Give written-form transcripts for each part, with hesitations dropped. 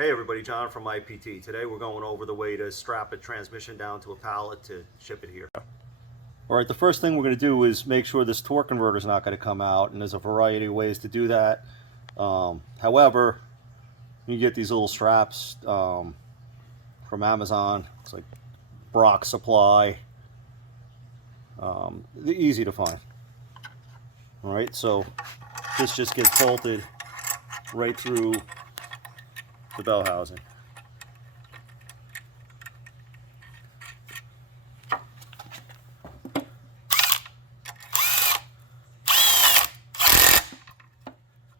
Hey everybody, John from IPT. Today we're going over the way to strap a transmission down to a pallet to ship it here. Alright, the first thing we're going to do is make sure this torque converter is not going to come out, and there's a variety of ways to do that. However, you get these little straps from Amazon. It's like Brock Supply. They're easy to find. Alright, so this just gets bolted right through the bell housing.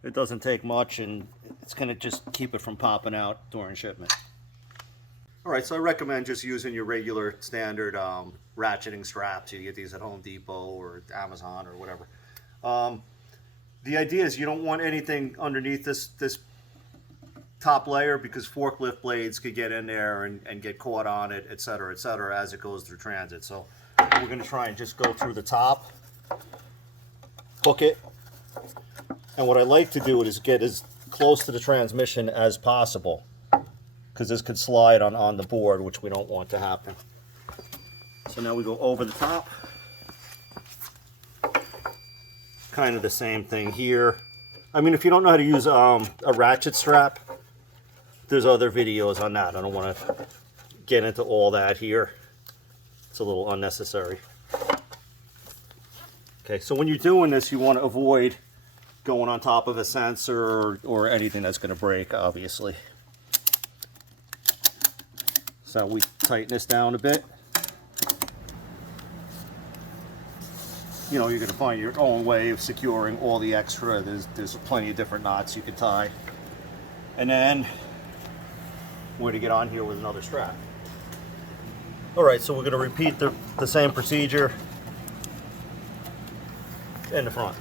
It doesn't take much, and it's going to just keep it from popping out during shipment. Alright, so I recommend just using your regular standard ratcheting straps. You get these at Home Depot or Amazon or whatever. The idea is you don't want anything underneath this top layer, because forklift blades could get in there and get caught on it, etc., as it goes through transit. So we're going to try and just go through the top, hook it, and what I like to do is get as close to the transmission as possible, because this could slide on the board, which we don't want to happen. So now we go over the top, kind of the same thing here. I mean, if you don't know how to use a ratchet strap, there's other videos on that. I don't want to get into all that here. It's a little unnecessary. Okay, so when you're doing this, you want to avoid going on top of a sensor or anything that's going to break, obviously. So we tighten this down a bit. You know, you're going to find your own way of securing all the extra. There's plenty of different knots you can tie. And then we're going to get on here with another strap. Alright, so we're going to repeat the same procedure in the front.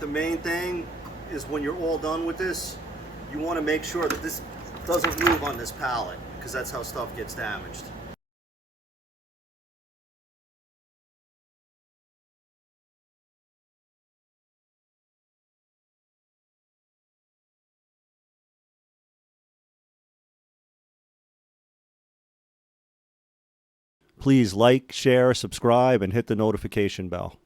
The main thing is, when you're all done with this, you want to make sure that this doesn't move on this pallet, because that's how stuff gets damaged. Please like, share, subscribe, and hit the notification bell.